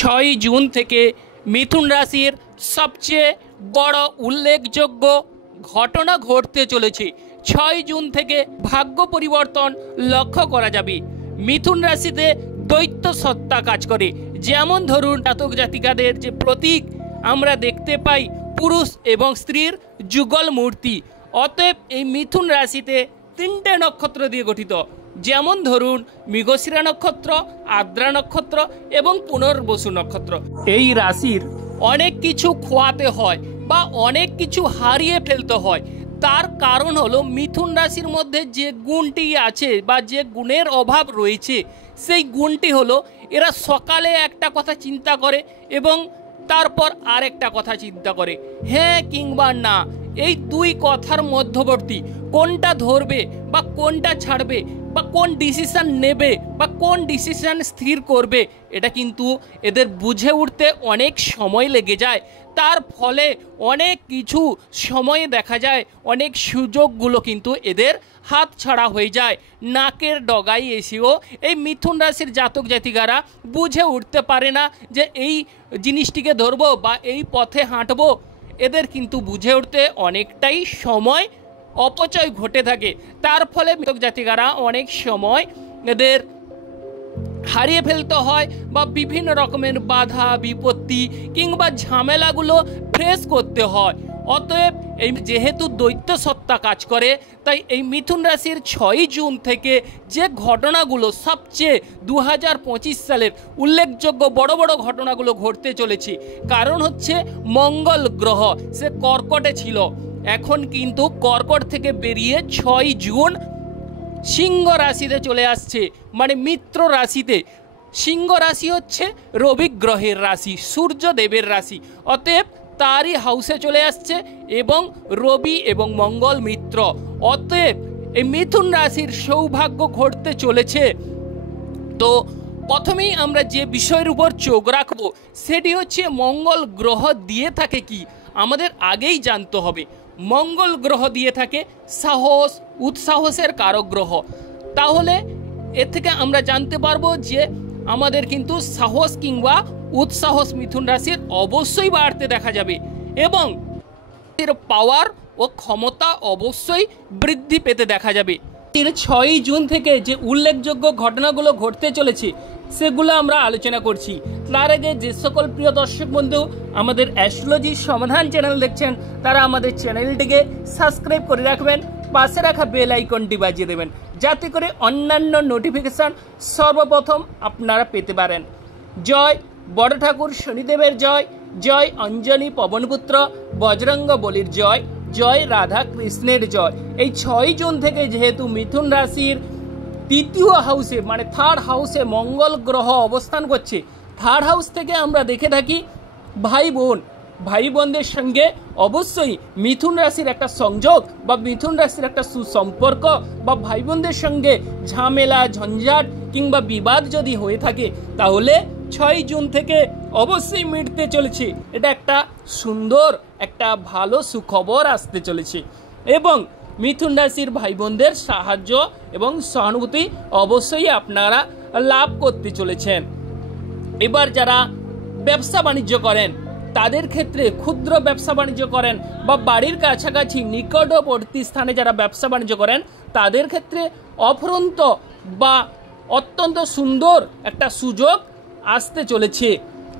6 June থেকে মিথুন রাশির সবচেয়ে বড় উল্লেখযোগ্য ঘটনা ঘটতে চলেছে। 6 জুন থেকে ভাগ্য পরিবর্তন লক্ষ্য করা যাবে। মিথুন রাশিতে দৈত্য সত্তা কাজ করে। যেমন ধরুন, জাতক জাতিকাদের যে প্রতীক আমরা দেখতে পাই পুরুষ এবং স্ত্রীর যুগল মূর্তি। অতএব এই মিথুন রাশিতে 3টে নক্ষত্র দিয়ে গঠিত। যেমন ধরুন, মৃগশিরা নক্ষত্র, আদ্রা নক্ষত্র এবং পুনর্বসু নক্ষত্র। এই রাশির অনেক কিছু খোয়াতে হয় বা অনেক কিছু হারিয়ে ফেলতে হয়। তার কারণ হলো মিথুন রাশির মধ্যে যে গুণটি আছে বা যে গুণের অভাব রয়েছে, সেই গুণটি হলো এরা সকালে একটা কথা চিন্তা করে এবং তারপর আরেকটা কথা চিন্তা করে, হ্যাঁ কিংবা না। এই দুই কথার মধ্যবর্তী কোনটা ধরবে বা কোনটা ছাড়বে বা কোন ডিসিশন নেবে বা কোন ডিসিশন স্থির করবে, এটা কিন্তু এদের বুঝে উঠতে অনেক সময় লেগে যায়। তার ফলে অনেক কিছু সময়ে দেখা যায় অনেক সুযোগগুলো কিন্তু এদের হাত ছাড়া হয়ে যায়। নাকের ডগায় এসেও এই মিথুন রাশির জাতক জাতিকারা বুঝে উঠতে পারে না যে এই জিনিসটিকে ধরবো বা এই পথে হাঁটবো। এদের কিন্তু বুঝে উঠতে অনেকটাই সময় অপচয় ঘটে থাকে। তার ফলে জাতক জাতিকারা অনেক সময় এদের হারিয়ে ফেলতে হয় বা বিভিন্ন রকমের বাধা বিপত্তি কিংবা ঝামেলাগুলো ফেস করতে হয়। অতএব এই যেহেতু দৈত্য সত্তা কাজ করে, তাই এই মিথুন রাশির 6 জুন থেকে যে ঘটনাগুলো সবচেয়ে 2025 সালের উল্লেখযোগ্য বড় বড় ঘটনাগুলো ঘটতে চলেছে। কারণ হচ্ছে মঙ্গল গ্রহ সে কর্কটে ছিল, এখন কিন্তু কর্কট থেকে বেরিয়ে 6 জুন সিংহ রাশিতে চলে আসছে, মানে মিত্র রাশিতে। সিংহ রাশি হচ্ছে রবি গ্রহের রাশি, সূর্যদেবের রাশি। অতএব তারই হাউসে চলে আসছে এবং রবি এবং মঙ্গল মিত্র। অতএব এই মিথুন রাশির সৌভাগ্য ঘটতে চলেছে। তো প্রথমেই আমরা যে বিষয়ের উপর চোখ রাখবো সেটি হচ্ছে মঙ্গল গ্রহ দিয়ে থাকে কি, আমাদের আগেই জানতে হবে। মঙ্গল গ্রহ দিয়ে থাকে সাহস, উৎসাহসের কারক গ্রহ। তাহলে এর থেকে আমরা জানতে পারবো যে আমাদের কিন্তু সাহস কিংবা উৎসাহস মিথুন রাশির অবশ্যই বাড়তে দেখা যাবে এবং এর পাওয়ার ও ক্ষমতা অবশ্যই বৃদ্ধি পেতে দেখা যাবে। 6 জুন থেকে যে উল্লেখযোগ্য ঘটনাগুলো ঘটতে চলেছে সেগুলো আমরা আলোচনা করছি। তার আগে যে সকল প্রিয় দর্শক বন্ধু আমাদের অ্যাস্ট্রোলজি সমাধান চ্যানেল দেখছেন, তারা আমাদের চ্যানেলটিকে সাবস্ক্রাইব করে রাখবেন, পাশে রাখা বেল আইকনটি বাজিয়ে দেবেন, যাতে করে অন্যান্য নোটিফিকেশান সর্বপ্রথম আপনারা পেতে পারেন। জয় বড় ঠাকুর শনিদেবের জয়, জয় অঞ্জনী পবনপুত্র বজরঙ্গ বলির জয়, জয় রাধা কৃষ্ণের জয়। এই 6 জুন থেকে যেহেতু মিথুন রাশির 3য় হাউসে মানে 3rd হাউসে মঙ্গল গ্রহ অবস্থান করছে, 3rd হাউস থেকে আমরা দেখে থাকি ভাই বোনদের সঙ্গে অবশ্যই মিথুন রাশির একটা সংযোগ বা মিথুন রাশির একটা সুসম্পর্ক বা ভাই বোনদের সঙ্গে ঝামেলা ঝঞ্ঝাট কিংবা বিবাদ যদি হয়ে থাকে, তাহলে 6 জুন থেকে অবশ্যই মিটতে চলেছে। এটা একটা সুন্দর একটা ভালো সুখবর আসতে চলেছে এবং মিথুন রাশির ভাই বোনদের সাহায্য এবং সহানুভূতি অবশ্যই আপনারা লাভ করতে চলেছেন। এবার যারা ব্যবসা বাণিজ্য করেন তাদের ক্ষেত্রে, ক্ষুদ্র ব্যবসা বাণিজ্য করেন বা বাড়ির কাছাকাছি নিকটবর্তী স্থানে যারা ব্যবসা বাণিজ্য করেন, তাদের ক্ষেত্রে অফুরন্ত বা অত্যন্ত সুন্দর একটা সুযোগ আসতে চলেছে।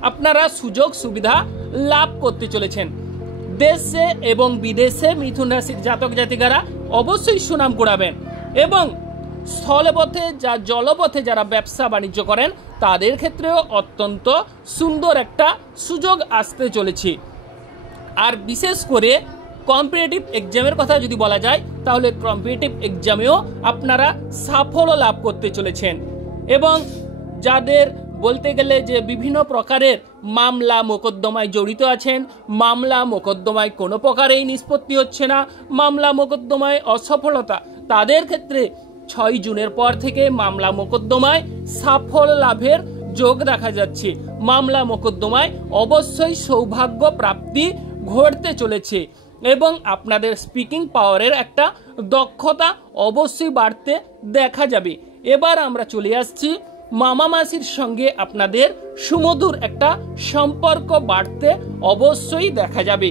আপনারা সুযোগ সুবিধা লাভ করতে চলেছেন। দেশে এবং বিদেশে মিথুন রাশির জাতক জাতিকারা অবশ্যই সুনাম কুড়াবেন এবং স্থলপথে জলপথে যারা ব্যবসা বাণিজ্য করেন তাদের ক্ষেত্রেও অত্যন্ত সুন্দর একটা সুযোগ আসতে চলেছে। আর বিশেষ করে কম্পিটিটিভ এক্সামের কথা যদি বলা যায়, তাহলে কম্পিটিটিভ এক্সামেও আপনারা সাফল্য লাভ করতে চলেছেন এবং যাদের বলতে গেলে যে বিভিন্ন প্রকারের মামলা মোকদ্দমায় জড়িত আছেন, মামলা মোকদ্দমায় কোনো প্রকারেই নিষ্পত্তি হচ্ছে না, মামলা মোকদ্দমায় অসফলতা, তাদের ক্ষেত্রে 6 জুনের পর থেকে মামলা মোকদ্দমায় সাফল্য লাভের যোগ দেখা যাচ্ছে। মামলা মোকদ্দমায় অবশ্যই সৌভাগ্য প্রাপ্তি ঘটতে চলেছে এবং আপনাদের স্পিকিং পাওয়ারের একটা দক্ষতা অবশ্যই বাড়তে দেখা যাবে। এবার আমরা চলে আসছি মামা মাসির সঙ্গে আপনাদের সুমধুর একটা সম্পর্ক বাড়তে অবশ্যই দেখা যাবে।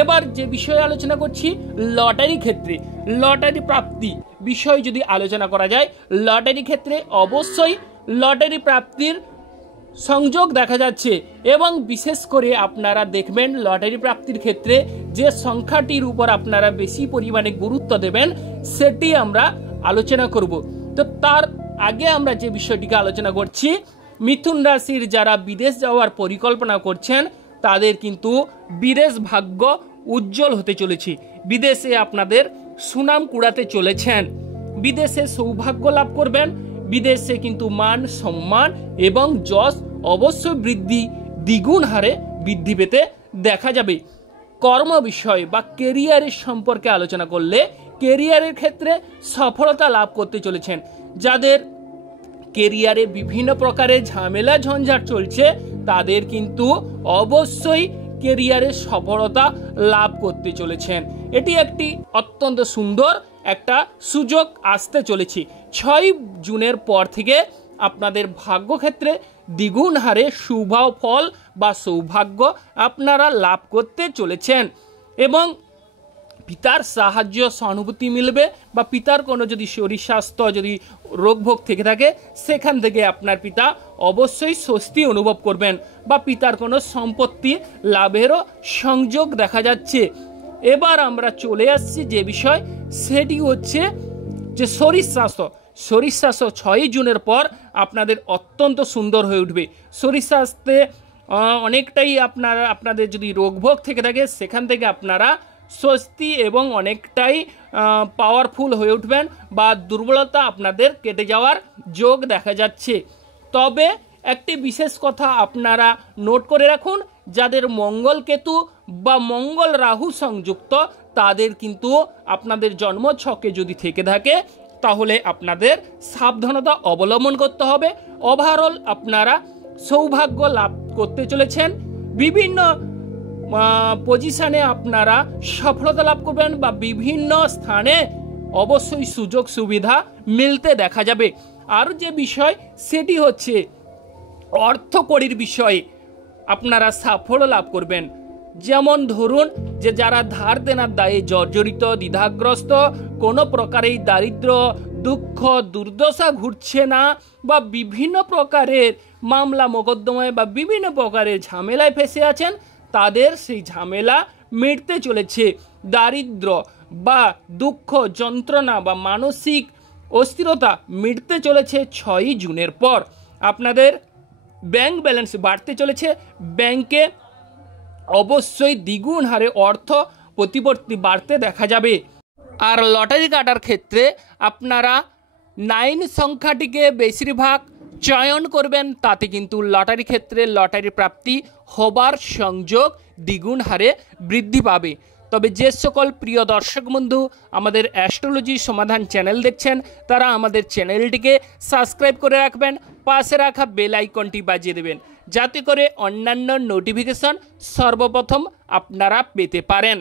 এবার যে বিষয়ে আলোচনা করছি, লটারি ক্ষেত্রে লটারি প্রাপ্তি বিষয় যদি আলোচনা করা যায়, লটারি ক্ষেত্রে অবশ্যই লটারি প্রাপ্তির সংযোগ দেখা যাচ্ছে এবং বিশেষ করে আপনারা দেখবেন লটারি প্রাপ্তির ক্ষেত্রে যে সংখ্যাটির উপর আপনারা বেশি পরিমাণে গুরুত্ব দেবেন সেটি আমরা আলোচনা করব। তো তার আগে আমরা যে বিষয়টিকে আলোচনা করছি, মিথুন রাশির যারা বিদেশ যাওয়ার পরিকল্পনা করছেন তাদের কিন্তু বিদেশ ভাগ্য উজ্জ্বল হতে চলেছে। বিদেশে আপনাদের সুনাম কুড়াতে চলেছেন, বিদেশে সৌভাগ্য লাভ করবেন, বিদেশে কিন্তু মান সম্মান এবং যশ অবশ্যই দ্বিগুণ হারে বৃদ্ধি পেতে দেখা যাবে। কর্ম বিষয় বা কেরিয়ারের সম্পর্কে আলোচনা করলে কেরিয়ারের ক্ষেত্রে সফলতা লাভ করতে চলেছেন। যাদের কেরিয়ারে বিভিন্ন প্রকারের ঝামেলা ঝঞ্ঝাট চলছে তাদের কিন্তু অবশ্যই কেরিয়ারে সফলতা লাভ করতে চলেছেন। এটি একটি অত্যন্ত সুন্দর একটা সুযোগ আসতে চলেছে। 6 জুনের পর থেকে আপনাদের ভাগ্যক্ষেত্রে দ্বিগুণ হারে শুভ ফল বা সৌভাগ্য আপনারা লাভ করতে চলেছেন এবং পিতার সাহায্য সহানুভূতি মিলবে বা পিতার কোনো যদি শরীর স্বাস্থ্য যদি রোগভোগ থেকে থাকে সেখান থেকে আপনার পিতা অবশ্যই স্বস্তি অনুভব করবেন বা পিতার কোনো সম্পত্তি লাভেরও সংযোগ দেখা যাচ্ছে। এবার আমরা চলে আসছি যে বিষয়, সেটি হচ্ছে যে শরীর স্বাস্থ্য। 6 জুনের পর আপনাদের অত্যন্ত সুন্দর হয়ে উঠবে। শরীর স্বাস্থ্যে অনেকটাই আপনাদের যদি রোগভোগ থেকে থাকে সেখান থেকে আপনারা স্বস্তি এবং অনেকটাই পাওয়ারফুল হয়ে উঠবেন বা দুর্বলতা আপনাদের কেটে যাওয়ার যোগ দেখা যাচ্ছে। তবে একটি বিশেষ কথা আপনারা নোট করে রাখুন, যাদের মঙ্গল কেতু বা মঙ্গল রাহু সংযুক্ত তাদের কিন্তু আপনাদের জন্মছকে যদি থেকে থাকে তাহলে আপনাদের সাবধানতা অবলম্বন করতে হবে। ওভারঅল আপনারা সৌভাগ্য লাভ করতে চলেছেন, বিভিন্ন পজিশনে আপনারা সফলতা লাভ করবেন বা বিভিন্ন স্থানে অবশ্যই সুযোগ সুবিধা মিলতে দেখা যাবে। আর যে বিষয় সেটি হচ্ছে অর্থকড়ির বিষয়ে আপনারা সাফল্য লাভ করবেন। যেমন ধরুন যে যারা ধার দেনার দায়ে জর্জরিত, দ্বিধাগ্রস্ত, কোনো প্রকারেই দারিদ্র, দুঃখ, দুর্দশা ঘুরছে না বা বিভিন্ন প্রকারের মামলা মোকদ্দমায় বা বিভিন্ন প্রকারের ঝামেলায় ফেসে আছেন, তাদের সেই ঝামেলা মিটতে চলেছে। দারিদ্র বা দুঃখ, যন্ত্রণা বা মানসিক অস্থিরতা মিটতে চলেছে 6 জুনের পর। আপনাদের ব্যাংক ব্যালেন্স বাড়তে চলেছে, ব্যাংকে অবশ্যই দ্বিগুণ হারে অর্থ প্রতিপত্তি বাড়তে দেখা যাবে। আর লটারি কাটার ক্ষেত্রে আপনারা 9 সংখ্যাটিকে বেশিরভাগ চয়ন করবেন, তাতে কিন্তু লটারি ক্ষেত্রে লটারি প্রাপ্তি হবার সংযোগ দ্বিগুণ হারে বৃদ্ধি পাবে। তবে যে সকল প্রিয় দর্শক বন্ধু আমাদের অ্যাস্ট্রোলজি সমাধান চ্যানেল দেখছেন তারা আমাদের চ্যানেলটিকে সাবস্ক্রাইব করে রাখবেন, পাশে রাখা বেল আইকনটি বাজিয়ে দেবেন যাতে করে অন্যান্য নোটিফিকেশন সর্বপ্রথম আপনারা পেতে পারেন।